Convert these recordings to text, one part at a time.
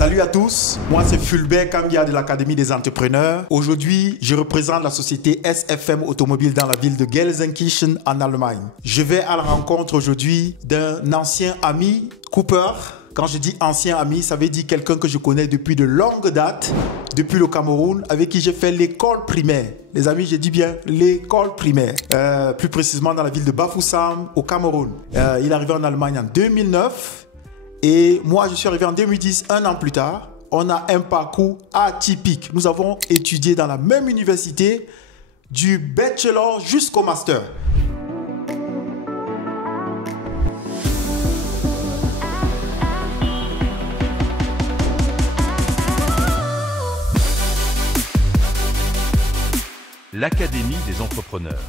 Salut à tous, moi c'est Fulbert Kamgia de l'Académie des entrepreneurs. Aujourd'hui, je représente la société SFM Automobile dans la ville de Gelsenkirchen en Allemagne. Je vais à la rencontre aujourd'hui d'un ancien ami, Cooper. Quand je dis ancien ami, ça veut dire quelqu'un que je connais depuis de longues dates, depuis le Cameroun, avec qui j'ai fait l'école primaire. Les amis, je dis bien l'école primaire. Plus précisément dans la ville de Bafoussam, au Cameroun. Il est arrivé en Allemagne en 2009. Et moi, je suis arrivé en 2010, un an plus tard. On a un parcours atypique. Nous avons étudié dans la même université, du bachelor jusqu'au master. L'Académie des entrepreneurs.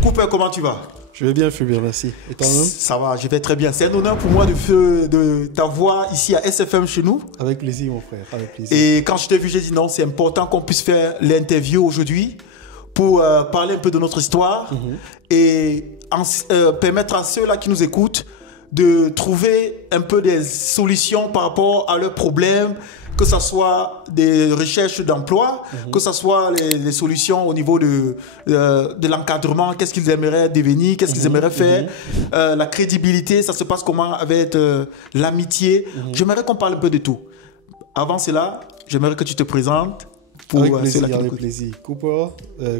Cooper, comment tu vas? Je vais bien, Fulbert, merci. Et toi-même? Ça va, je vais très bien. C'est un honneur pour moi de t'avoir ici à SFM chez nous. Avec plaisir, mon frère, avec plaisir. Et quand je t'ai vu, j'ai dit non, c'est important qu'on puisse faire l'interview aujourd'hui pour parler un peu de notre histoire et permettre à ceux-là qui nous écoutent de trouver un peu des solutions par rapport à leurs problèmes, que ce soit des recherches d'emploi, que ce soit les solutions au niveau de l'encadrement, qu'est-ce qu'ils aimeraient devenir, qu'est-ce qu'ils aimeraient faire, la crédibilité, ça se passe comment avec l'amitié. J'aimerais qu'on parle un peu de tout. Avant cela, j'aimerais que tu te présentes. Avec plaisir, avec plaisir. Cooper,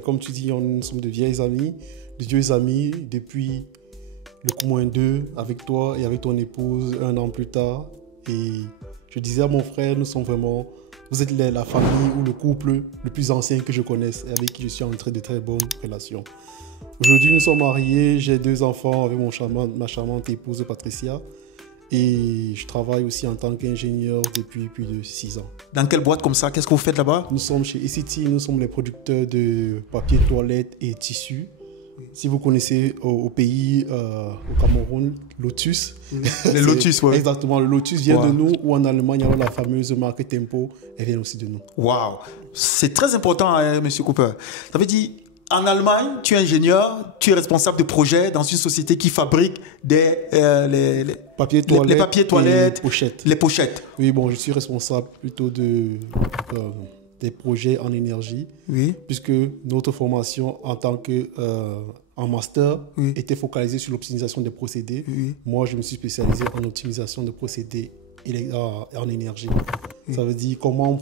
comme tu dis, nous sommes de vieux amis depuis le moins 2 avec toi et avec ton épouse un an plus tard. Et je disais à mon frère, vous êtes la famille ou le couple le plus ancien que je connaisse et avec qui je suis entré de très bonnes relations. Aujourd'hui, nous sommes mariés, j'ai 2 enfants avec ma charmante épouse Patricia et je travaille aussi en tant qu'ingénieur depuis plus de 6 ans. Dans quelle boîte comme ça? Qu'est-ce que vous faites là-bas? Nous sommes chez ECT, nous sommes les producteurs de papier toilette et tissus. Si vous connaissez au pays, au Cameroun, Lotus. Les Lotus, oui. Exactement, le Lotus vient de nous, ou en Allemagne, alors la fameuse marque Tempo, elle vient aussi de nous. Waouh, c'est très important, hein, Monsieur Cooper. Ça veut dire, en Allemagne, tu es ingénieur, tu es responsable de projet dans une société qui fabrique les papiers toilettes, les pochettes. Oui, bon, je suis responsable plutôt des projets en énergie, puisque notre formation en tant que en master était focalisée sur l'optimisation des procédés. Moi, je me suis spécialisé en optimisation de procédés en énergie. Ça veut dire comment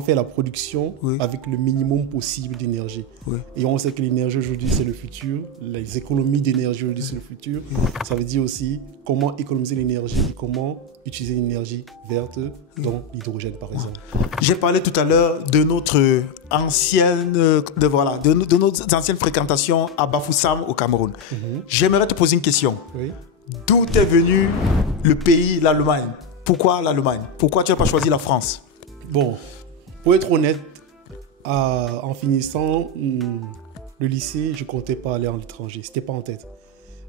faire la production avec le minimum possible d'énergie. Et on sait que l'énergie aujourd'hui, c'est le futur. Les économies d'énergie aujourd'hui, c'est le futur. Ça veut dire aussi comment économiser l'énergie et comment utiliser l'énergie verte, dont l'hydrogène, par exemple. J'ai parlé tout à l'heure de notre ancienne fréquentation à Bafoussam, au Cameroun. J'aimerais te poser une question. D'où est venu le pays, l'Allemagne? Pourquoi l'Allemagne? Pourquoi tu n'as pas choisi la France? Bon, pour être honnête, en finissant le lycée, je ne comptais pas aller à l'étranger. Ce n'était pas en tête.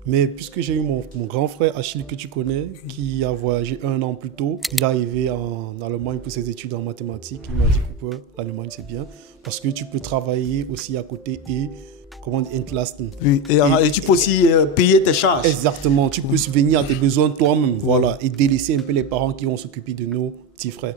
Mais puisque j'ai eu mon grand frère Achille, que tu connais, qui a voyagé 1 an plus tôt, il est arrivé en Allemagne pour ses études en mathématiques. Il m'a dit, Cooper, l'Allemagne c'est bien, parce que tu peux travailler aussi à côté et entlasten. Et tu peux aussi payer tes charges. Exactement, tu peux subvenir à tes besoins toi-même, voilà, et délaisser un peu les parents qui vont s'occuper de nos petits frères.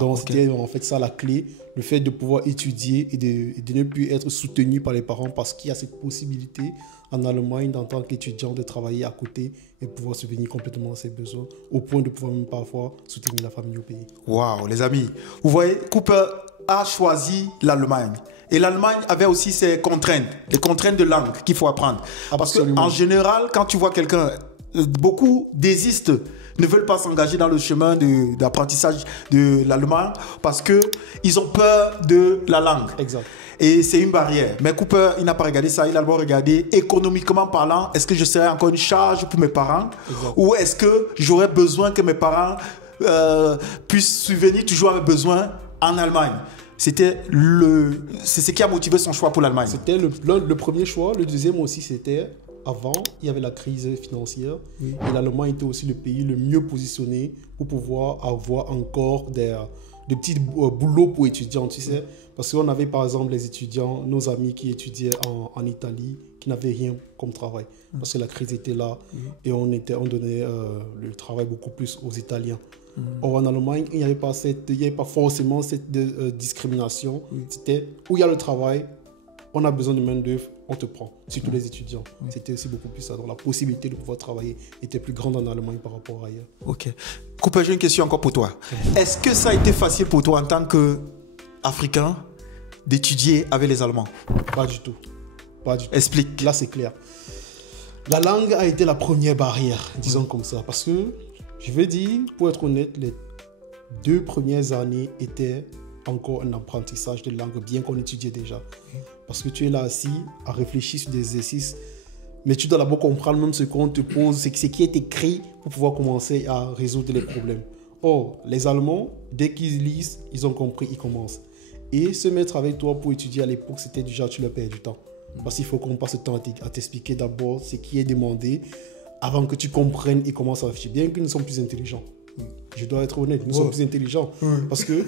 Donc c'était en fait ça la clé, le fait de pouvoir étudier et de ne plus être soutenu par les parents, parce qu'il y a cette possibilité en Allemagne, en tant qu'étudiant, de travailler à côté et pouvoir subvenir complètement à ses besoins, au point de pouvoir même parfois soutenir la famille au pays. Waouh, les amis. Vous voyez, Cooper a choisi l'Allemagne. Et l'Allemagne avait aussi ses contraintes, les contraintes de langue qu'il faut apprendre. Parce qu'en général, quand tu vois quelqu'un, beaucoup désistent, ne veulent pas s'engager dans le chemin d'apprentissage de l'allemand parce qu'ils ont peur de la langue. Exact. Et c'est une barrière. Mais Cooper, il n'a pas regardé ça. Il a d'abord regardé, économiquement parlant, est-ce que je serais encore une charge pour mes parents? Ou est-ce que j'aurais besoin que mes parents puissent subvenir toujours à mes besoins en Allemagne? C'est ce qui a motivé son choix pour l'Allemagne. C'était le premier choix. Le deuxième aussi, c'était avant, il y avait la crise financière. Et l'Allemagne était aussi le pays le mieux positionné pour pouvoir avoir encore de petits boulots pour étudiants, tu sais. Parce qu'on avait par exemple les étudiants, nos amis qui étudiaient en Italie, qui n'avaient rien comme travail. Parce que la crise était là et on donnait le travail beaucoup plus aux Italiens. Or, en Allemagne, il n'y avait pas forcément cette discrimination. C'était où il y a le travail, on a besoin de main-d'œuvre, on te prend, surtout les étudiants. C'était aussi beaucoup plus ça. Donc, la possibilité de pouvoir travailler était plus grande en Allemagne par rapport à ailleurs. Ok. Cooper, j'ai une question encore pour toi. Est-ce que ça a été facile pour toi en tant qu'Africain d'étudier avec les Allemands? Pas du tout. Pas du tout. Explique. Là, c'est clair. La langue a été la première barrière, disons comme ça. Parce que, je vais dire, pour être honnête, les 2 premières années étaient encore un apprentissage de langue, bien qu'on étudiait déjà. Parce que tu es là assis à réfléchir sur des exercices, mais tu dois d'abord comprendre même ce qu'on te pose, ce qui est écrit pour pouvoir commencer à résoudre les problèmes. Or, les Allemands, dès qu'ils lisent, ils ont compris, ils commencent. Et se mettre avec toi pour étudier à l'époque, c'était déjà, tu leur perds du temps. Parce qu'il faut qu'on passe le temps à t'expliquer d'abord ce qui est demandé avant que tu comprennes et commences à réfléchir. Bien que nous sommes plus intelligents. Je dois être honnête, nous sommes plus intelligents. Parce que,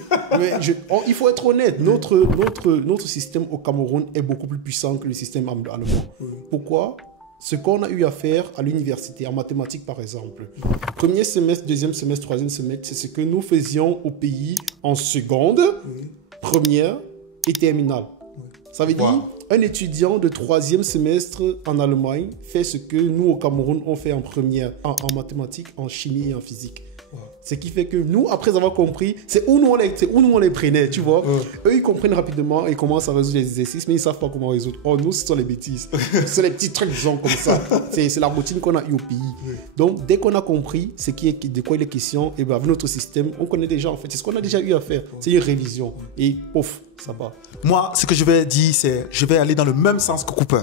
il faut être honnête, notre système au Cameroun est beaucoup plus puissant que le système allemand. Pourquoi? Ce qu'on a eu à faire à l'université, en mathématiques par exemple, premier semestre, deuxième semestre, troisième semestre, c'est ce que nous faisions au pays en seconde, première et terminale. Ça veut dire, un étudiant de troisième semestre en Allemagne fait ce que nous au Cameroun on fait en première, en mathématiques, en chimie et en physique. Ce qui fait que nous, après avoir compris, c'est où nous on les prenait, tu vois. Eux, ils comprennent rapidement et commencent à résoudre les exercices, mais ils ne savent pas comment résoudre. Oh, nous, ce sont les bêtises. Ce sont les petits trucs, disons, comme ça. C'est la routine qu'on a eu au pays. Donc, dès qu'on a compris de quoi il est question, et bien, avec notre système, on connaît déjà, en fait. C'est ce qu'on a déjà eu à faire. C'est une révision. Et pouf, ça va. Moi, ce que je vais dire, c'est je vais aller dans le même sens que Cooper.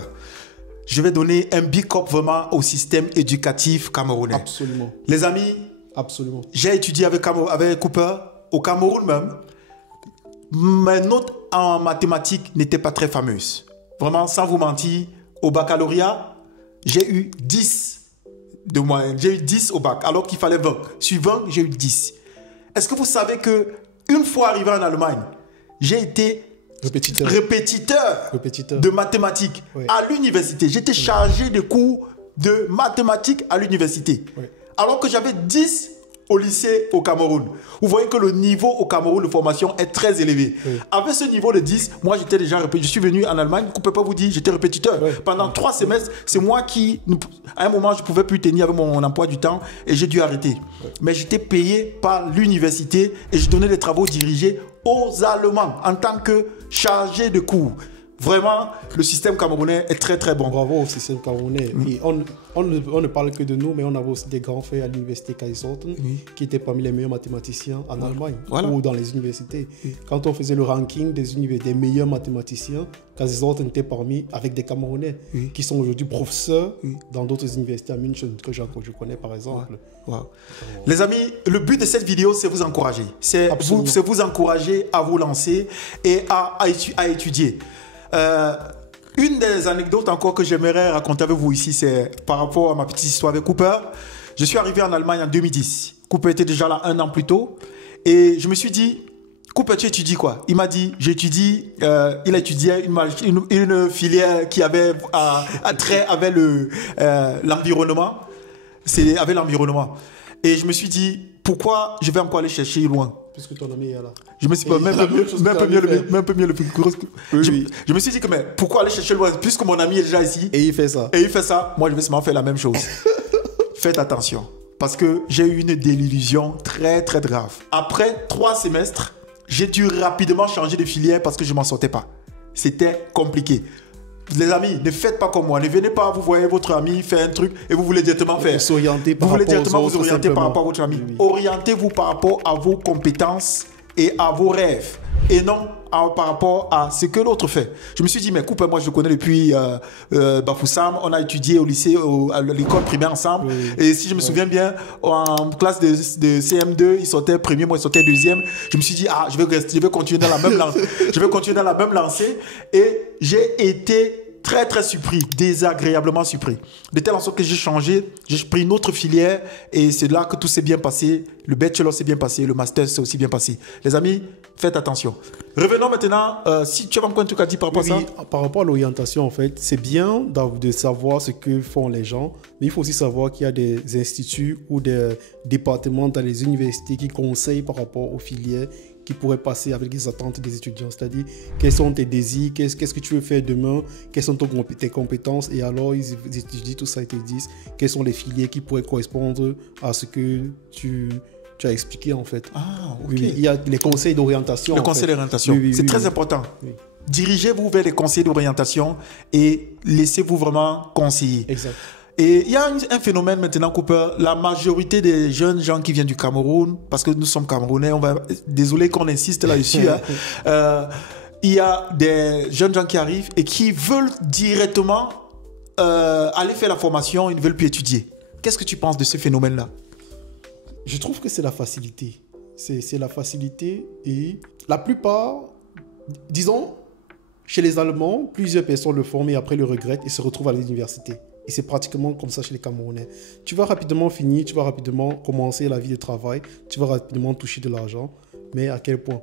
Je vais donner un big up vraiment au système éducatif camerounais. Absolument. Les amis, absolument. J'ai étudié avec Cooper au Cameroun même. Mes notes en mathématiques n'étaient pas très fameuses. Vraiment, sans vous mentir, au baccalauréat, j'ai eu 10 de moyenne. J'ai eu 10 au bac, alors qu'il fallait 20. Sur 20, j'ai eu 10. Est-ce que vous savez qu'une fois arrivé en Allemagne, j'ai été répétiteur de mathématiques à l'université. J'étais chargé de cours de mathématiques à l'université. Alors que j'avais 10 au lycée au Cameroun. Vous voyez que le niveau au Cameroun de formation est très élevé. Avec ce niveau de 10, moi j'étais déjà répétiteur. Je suis venu en Allemagne, je ne peux pas vous dire, j'étais répétiteur. Pendant 3 semestres, c'est moi qui, à un moment, je ne pouvais plus tenir avec mon emploi du temps et j'ai dû arrêter. Mais j'étais payé par l'université et je donnais des travaux dirigés aux Allemands en tant que chargé de cours. Vraiment, le système camerounais est très très bon. Bravo au système camerounais. Et on ne parle que de nous, mais on avait aussi des grands frères à l'université Kaiserslautern qui étaient parmi les meilleurs mathématiciens en Allemagne ou dans les universités. Quand on faisait le ranking des meilleurs mathématiciens, Kaiserslautern était parmi avec des Camerounais qui sont aujourd'hui professeurs dans d'autres universités à München que je connais par exemple. Les amis, le but de cette vidéo, c'est vous encourager. C'est vous encourager à vous lancer et à étudier. Une des anecdotes encore que j'aimerais raconter avec vous ici, c'est par rapport à ma petite histoire avec Cooper. Je suis arrivé en Allemagne en 2010. Cooper était déjà là 1 an plus tôt. Et je me suis dit, Cooper, tu étudies quoi? Il m'a dit, j'étudie, il étudiait une filière qui avait trait avec l'environnement. C'est avec l'environnement. Et je me suis dit, pourquoi je vais encore aller chercher loin? Puisque ton ami est là. Je me suis dit, même un peu mieux le Je me suis dit que, mais pourquoi aller chercher loin? Puisque mon ami est déjà ici. Et il fait ça. Moi je vais seulement faire la même chose. Faites attention. Parce que j'ai eu une désillusion très très grave. Après 3 semestres, j'ai dû rapidement changer de filière parce que je ne m'en sortais pas. C'était compliqué. Les amis, ne faites pas comme moi. Ne venez pas, vous voyez votre ami faire un truc et vous voulez directement faire. Vous voulez directement vous orienter par rapport à votre ami. Orientez-vous par rapport à vos compétences et à vos rêves. Et non par rapport à ce que l'autre fait. Je me suis dit, mais Cooper, moi je le connais depuis Bafoussam. On a étudié au lycée, à l'école primaire ensemble. Et si je me souviens bien, en classe de CM2, il sortait premier, moi il sortais deuxième. Je me suis dit, je vais continuer dans la même lancée. Je vais continuer dans la même lancée. Et j'ai été très très surpris, désagréablement surpris. De telle sorte que j'ai changé, j'ai pris une autre filière et c'est là que tout s'est bien passé. Le bachelor s'est bien passé, le master s'est aussi bien passé. Les amis, faites attention. Revenons maintenant, si tu as encore un truc à dire par rapport à ça. Oui, par rapport à l'orientation, en fait, c'est bien de savoir ce que font les gens, mais il faut aussi savoir qu'il y a des instituts ou des départements dans les universités qui conseillent par rapport aux filières qui pourraient passer avec les attentes des étudiants. C'est-à-dire, quels sont tes désirs, qu'est-ce que tu veux faire demain, quelles sont tes compétences, et alors ils étudient tout ça et te disent quelles sont les filières qui pourraient correspondre à ce que tu as expliqué en fait. Ah, ok. Oui, il y a les conseils d'orientation. Le conseil d'orientation, oui, c'est très important. Oui. Dirigez-vous vers les conseils d'orientation et laissez-vous vraiment conseiller. Exact. Et il y a un phénomène maintenant, Cooper. La majorité des jeunes gens qui viennent du Cameroun, parce que nous sommes Camerounais, désolé qu'on insiste là-dessus, il y a des jeunes gens qui arrivent et qui veulent directement aller faire la formation, ils ne veulent plus étudier. Qu'est-ce que tu penses de ce phénomène-là? Je trouve que c'est la facilité. C'est la facilité et la plupart, disons, chez les Allemands, plusieurs personnes le font mais après le regrettent et se retrouvent à l'université. Et c'est pratiquement comme ça chez les Camerounais. Tu vas rapidement finir, tu vas rapidement commencer la vie de travail, tu vas rapidement toucher de l'argent, mais à quel point?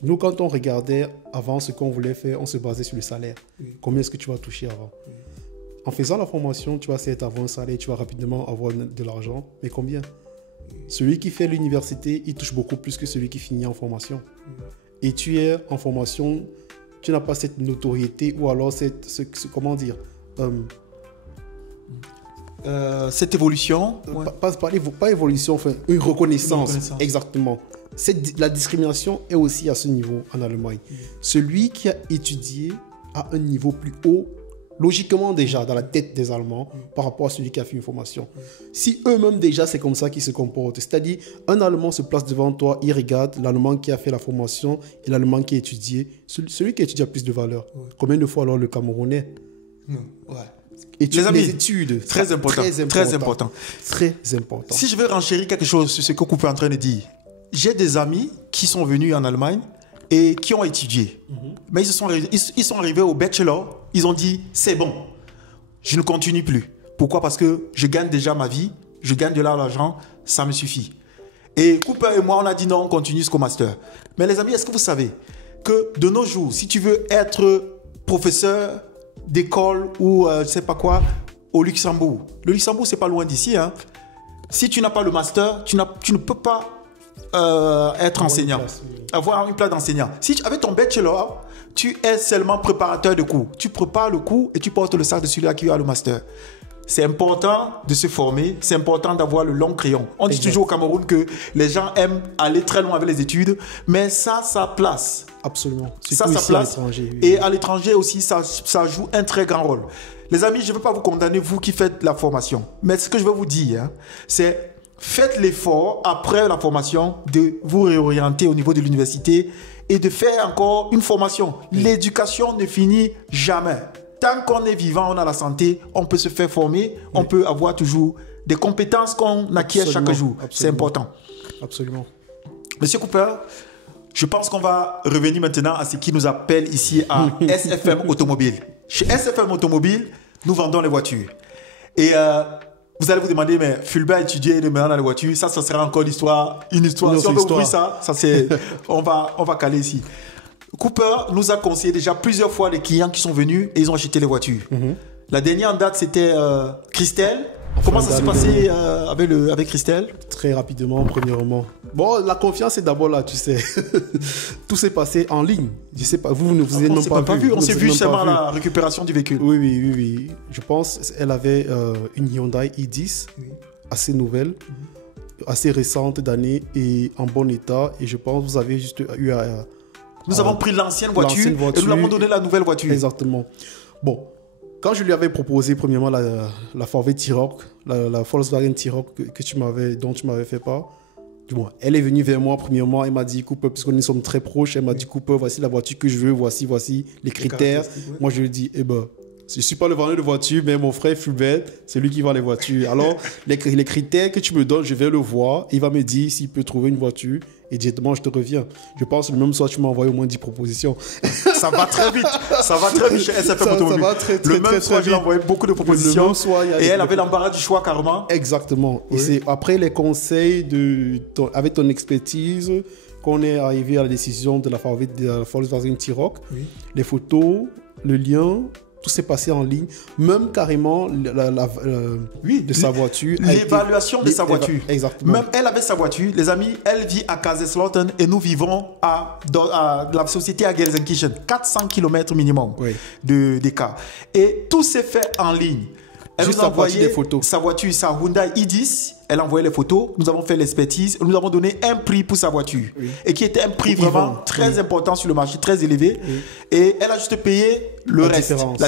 Nous, quand on regardait avant ce qu'on voulait faire, on se basait sur le salaire. Combien est-ce que tu vas toucher avant? En faisant la formation, tu vas certes avoir un salaire, tu vas rapidement avoir de l'argent, mais combien? Celui qui fait l'université, il touche beaucoup plus que celui qui finit en formation. Et tu es en formation, tu n'as pas cette notoriété ou alors comment dire, cette évolution, pas évolution, enfin une reconnaissance. Exactement. La discrimination est aussi à ce niveau en Allemagne. Celui qui a étudié à un niveau plus haut, logiquement déjà dans la tête des Allemands, par rapport à celui qui a fait une formation. Si eux-mêmes déjà c'est comme ça qu'ils se comportent, c'est-à-dire un Allemand se place devant toi, il regarde l'Allemand qui a fait la formation et l'Allemand qui a étudié, celui qui a étudié a plus de valeur. Combien de fois alors le Camerounais? Les amis, les études, très important. Très important. Si je veux renchérir quelque chose sur ce que Cooper est en train de dire, j'ai des amis qui sont venus en Allemagne et qui ont étudié. Mais ils sont arrivés au bachelor, ils ont dit, c'est bon, je ne continue plus. Pourquoi? Parce que je gagne déjà ma vie, je gagne de l'argent, ça me suffit. Et Cooper et moi, on a dit non, on continue jusqu'au master. Mais les amis, est-ce que vous savez que de nos jours, si tu veux être professeur d'école ou je ne sais pas quoi, au Luxembourg, le Luxembourg, c'est pas loin d'ici, hein. Si tu n'as pas le master, tu ne peux pas être enseignant, avoir une place d'enseignant. Si avec ton bachelor, tu es seulement préparateur de cours. Tu prépares le cours et tu portes le sac de celui-là qui a le master. C'est important de se former, c'est important d'avoir le long crayon. On dit toujours au Cameroun que les gens aiment aller très loin avec les études, mais ça sa place. Absolument. Ça sa place. Et à l'étranger aussi, ça joue un très grand rôle. Les amis, je ne veux pas vous condamner, vous qui faites la formation. Mais ce que je veux vous dire, c'est faites l'effort après la formation de vous réorienter au niveau de l'université et de faire encore une formation. L'éducation ne finit jamais. Tant qu'on est vivant, on a la santé, on peut se faire former, on peut avoir toujours des compétences qu'on acquiert chaque jour. C'est important. Absolument. Monsieur Cooper, je pense qu'on va revenir maintenant à ce qui nous appelle ici à SFM Automobile. Chez SFM Automobile, nous vendons les voitures. Et vous allez vous demander, mais Fulbert étudier de maintenant dans les voitures, ça sera encore une histoire. Si on veut ouvrir ça c'est, on va caler ici. Cooper nous a conseillé déjà plusieurs fois les clients qui sont venus et ils ont acheté les voitures. La dernière en date, c'était Christelle. Comment ça s'est passé avec Christelle? Très rapidement, premièrement. Bon, la confiance est d'abord là, tu sais. Tout s'est passé en ligne. Je sais pas, vous ne vous êtes même pas vu. On s'est vu seulement la récupération du véhicule. Oui. Je pense qu'elle avait une Hyundai i10, assez nouvelle, assez récente d'année et en bon état. Et je pense que vous avez juste eu à... Nous avons pris l'ancienne voiture et nous l'avons donné la nouvelle voiture. Exactement. Bon, quand je lui avais proposé premièrement la VW T-Roc, la Volkswagen T-Roc dont tu m'avais fait part, du moins, elle est venue vers moi premièrement, elle m'a dit Cooper, puisque nous sommes très proches, elle m'a dit Cooper, voici la voiture que je veux, voici les critères. Moi je lui ai dit, je ne suis pas le vendeur de voitures, mais mon frère Fulbert, c'est lui qui vend les voitures. Alors, les critères que tu me donnes, je vais le voir. Il va me dire s'il peut trouver une voiture et directement, je te reviens. Je pense que le même soir, tu m'as envoyé au moins 10 propositions. Ça va très vite. Ça va très vite chez SFM Automobile. Ça va très, très, le même très, soir, très j'ai envoyé beaucoup de propositions. Le même soir, et elle avait l'embarras du choix carrément. Exactement. Oui. Et c'est après les conseils avec ton expertise qu'on est arrivé à la décision de la Volkswagen T-Roc. Oui. Les photos, le lien, tout s'est passé en ligne. Même carrément de sa voiture. L'évaluation de sa voiture. Exactement. Même elle avait sa voiture. Les amis, elle vit à Kaiserslautern et nous vivons dans la société à Gelsenkirchen. 400 km minimum d'écart. Et tout s'est fait en ligne. Elle Juste nous a envoyé des photos. Sa voiture, sa Hyundai i10. Elle a envoyé les photos. Nous avons fait l'expertise. Nous avons donné un prix pour sa voiture. Oui. Et qui était un prix vraiment très important sur le marché, très élevé. Oui. Et elle a juste payé la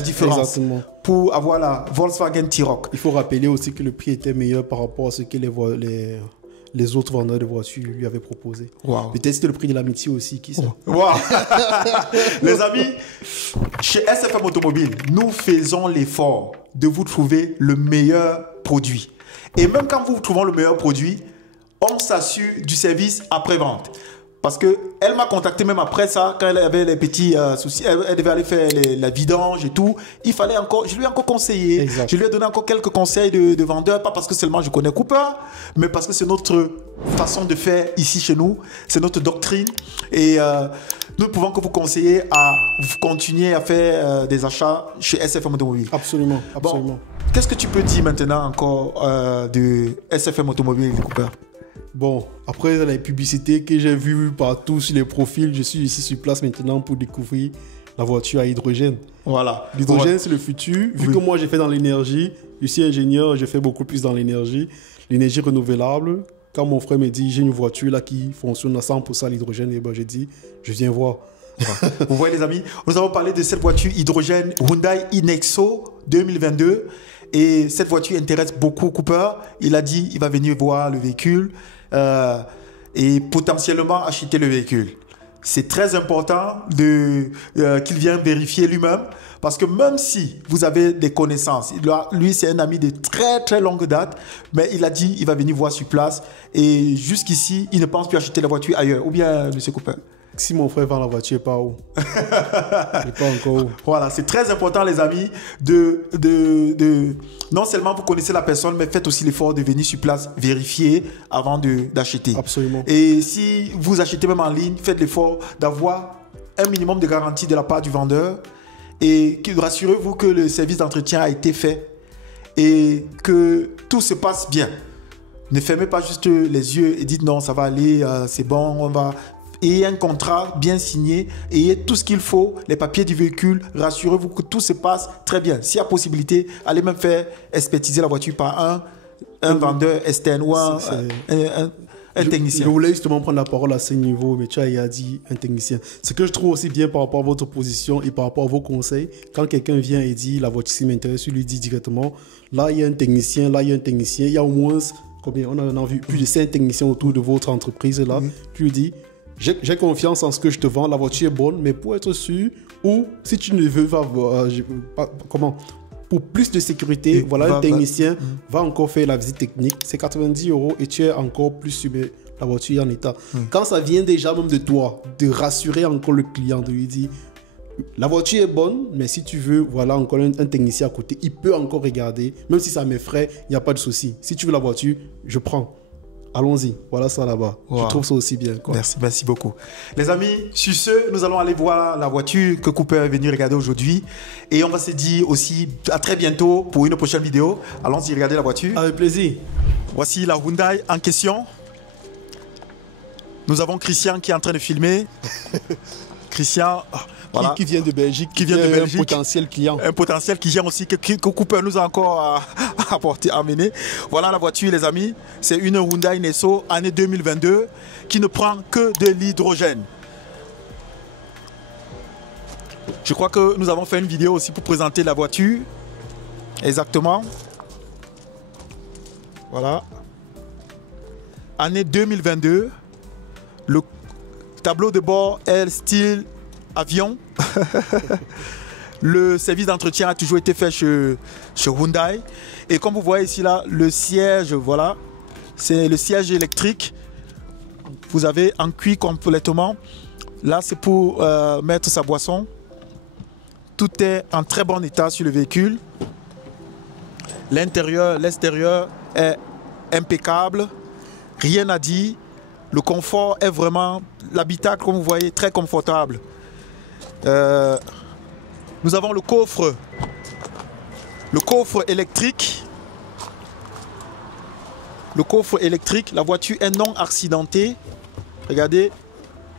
différence. Exactement. Pour avoir la Volkswagen T-Roc. Il faut rappeler aussi que le prix était meilleur par rapport à ce que les autres vendeurs de voitures lui avaient proposé. Wow. Peut-être c'était le prix de l'amitié aussi, qui sait. Wow. Les amis, chez SFM Automobile, nous faisons l'effort de vous trouver le meilleur produit. Et même quand vous trouvons le meilleur produit, on s'assure du service après-vente. Parce qu'elle m'a contacté même après ça, quand elle avait les petits soucis, elle devait aller faire la vidange et tout. Il fallait encore, je lui ai encore conseillé, exact. Je lui ai donné encore quelques conseils de vendeur, pas parce que seulement je connais Cooper, mais parce que c'est notre façon de faire ici chez nous, c'est notre doctrine. Et nous ne pouvons que vous conseiller à continuer à faire des achats chez SFM Automobile. Absolument, absolument. Bon, qu'est-ce que tu peux dire maintenant encore de SFM Automobile, Cooper? Bon, après les publicités que j'ai vues partout sur les profils, je suis ici sur place maintenant pour découvrir la voiture à hydrogène. Voilà. L'hydrogène, c'est le futur. Vu que moi, j'ai fait dans l'énergie, je suis ingénieur, je fais beaucoup plus dans l'énergie renouvelable. Quand mon frère me dit, j'ai une voiture là qui fonctionne à 100% à l'hydrogène, et ben, j'ai dit, je viens voir. Vous voyez les amis, nous avons parlé de cette voiture hydrogène Hyundai iNexo 2022. Et cette voiture intéresse beaucoup Cooper. Il a dit qu'il va venir voir le véhicule et potentiellement acheter le véhicule. C'est très important qu'il vienne vérifier lui-même. Parce que même si vous avez des connaissances, lui c'est un ami de très très longue date, mais il a dit qu'il va venir voir sur place. Et jusqu'ici, il ne pense plus acheter la voiture ailleurs. Ou bien, M. Cooper? Si mon frère vend la voiture, pas où? Il n'est pas encore où. Voilà, c'est très important, les amis, non seulement vous connaissez la personne, mais faites aussi l'effort de venir sur place, vérifier avant d'acheter. Absolument. Et si vous achetez même en ligne, faites l'effort d'avoir un minimum de garantie de la part du vendeur et rassurez-vous que le service d'entretien a été fait et que tout se passe bien. Ne fermez pas juste les yeux et dites non, ça va aller, c'est bon, on va... Ayez un contrat bien signé, ayez tout ce qu'il faut, les papiers du véhicule, rassurez-vous que tout se passe très bien. S'il y a possibilité, allez même faire expertiser la voiture par un vendeur externe ou un technicien. Je voulais justement prendre la parole à ce niveau, mais tu as dit un technicien. Ce que je trouve aussi bien par rapport à votre position et par rapport à vos conseils, quand quelqu'un vient et dit la voiture m'intéresse, tu lui dis directement, là il y a un technicien, là il y a un technicien, il y a au moins, combien, on en a vu plus de 5 techniciens autour de votre entreprise là, tu lui dis, j'ai confiance en ce que je te vends, la voiture est bonne, mais pour être sûr, ou si tu ne veux pas, pour plus de sécurité, un technicien va encore faire la visite technique, c'est 90 € et tu es encore plus sur la voiture en état. Quand ça vient déjà même de toi, de rassurer encore le client, de lui dire, la voiture est bonne, mais si tu veux, voilà encore un technicien à côté, il peut encore regarder, même si ça m'effraie, il n'y a pas de souci. Si tu veux la voiture, je prends. Allons-y, voilà ça là-bas. Wow. Je trouve ça aussi bien. Quoi. Merci beaucoup. Les amis, sur ce, nous allons aller voir la voiture que Cooper est venu regarder aujourd'hui. Et on va se dire aussi à très bientôt pour une prochaine vidéo. Allons-y regarder la voiture. Avec plaisir. Voici la Hyundai en question. Nous avons Christian qui est en train de filmer. Christian... Voilà. Qui vient de Belgique, un potentiel client. Un potentiel client aussi que Cooper nous a encore amené. Voilà la voiture, les amis. C'est une Hyundai iNexo année 2022 qui ne prend que de l'hydrogène. Je crois que nous avons fait une vidéo aussi pour présenter la voiture. Exactement. Voilà. Année 2022. Le tableau de bord est style avion. Le service d'entretien a toujours été fait chez Hyundai. Et comme vous voyez ici, là, le siège, voilà, c'est le siège électrique. Vous avez en cuir complètement. Là, c'est pour mettre sa boisson. Tout est en très bon état sur le véhicule. L'intérieur, l'extérieur est impeccable. Rien à dire. Le confort est vraiment... L'habitacle, comme vous voyez, très confortable. Nous avons le coffre électrique. Le coffre électrique, la voiture est non accidentée. Regardez,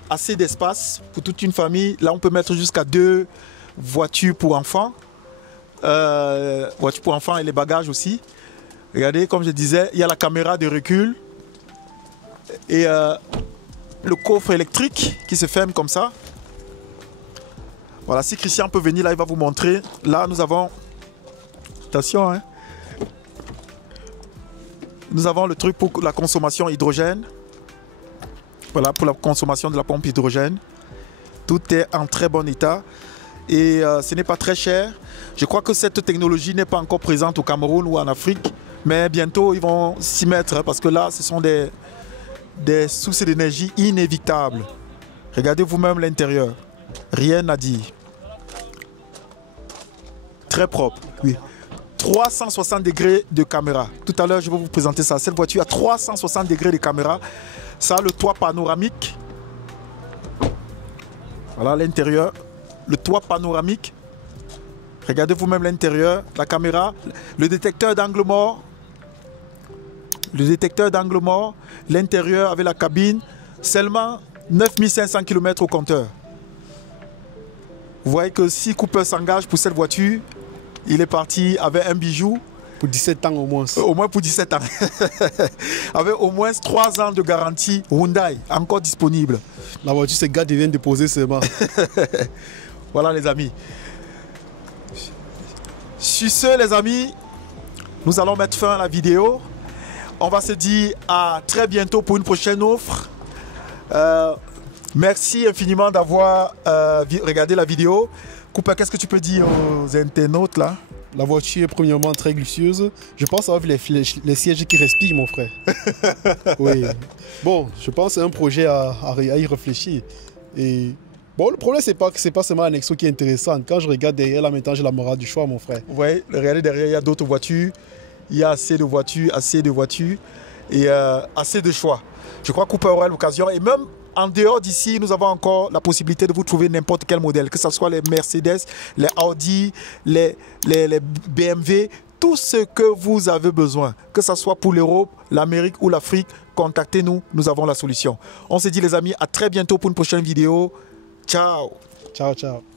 assez d'espace pour toute une famille. Là, on peut mettre jusqu'à 2 voitures pour enfants. Voitures pour enfants et les bagages aussi. Regardez, comme je disais, il y a la caméra de recul. Et le coffre électrique qui se ferme comme ça. Voilà, si Christian peut venir là, il va vous montrer. Là, nous avons... Attention, hein. Nous avons le truc pour la consommation hydrogène. Voilà, pour la consommation de la pompe hydrogène. Tout est en très bon état. Et ce n'est pas très cher. Je crois que cette technologie n'est pas encore présente au Cameroun ou en Afrique. Mais bientôt, ils vont s'y mettre. Parce que là, ce sont des sources d'énergie inévitables. Regardez vous-même l'intérieur. Rien à dire. Très propre, oui. 360 degrés de caméra. Tout à l'heure, je vais vous présenter ça. Cette voiture a 360 degrés de caméra. Ça a le toit panoramique. Voilà l'intérieur. Le toit panoramique. Regardez vous-même l'intérieur. La caméra. Le détecteur d'angle mort. Le détecteur d'angle mort. L'intérieur avec la cabine. Seulement 9500 km au compteur. Vous voyez que si Cooper s'engage pour cette voiture, il est parti avec un bijou. Pour 17 ans au moins. Au moins pour 17 ans. Avec au moins 3 ans de garantie Hyundai, encore disponible. La voiture, ces gars viennent de poser seulement. Voilà les amis. Sur ce les amis, nous allons mettre fin à la vidéo. On va se dire à très bientôt pour une prochaine offre. Merci infiniment d'avoir regardé la vidéo. Cooper, qu'est-ce que tu peux dire aux internautes là? La voiture est premièrement très glucieuse. Je pense avoir vu les sièges qui respirent, mon frère. Oui. Bon, je pense que c'est un projet à y réfléchir. Et bon, le problème, c'est pas seulement l'annexo qui est intéressante. Quand je regarde derrière là, maintenant, j'ai la morale du choix, mon frère. Oui, regardez derrière, il y a d'autres voitures. Il y a assez de voitures et assez de choix. Je crois que Cooper aura l'occasion. Et même en dehors d'ici, nous avons encore la possibilité de vous trouver n'importe quel modèle, que ce soit les Mercedes, les Audi, les BMW, tout ce que vous avez besoin, que ce soit pour l'Europe, l'Amérique ou l'Afrique, contactez-nous, nous avons la solution. On se dit les amis, à très bientôt pour une prochaine vidéo. Ciao. Ciao, ciao.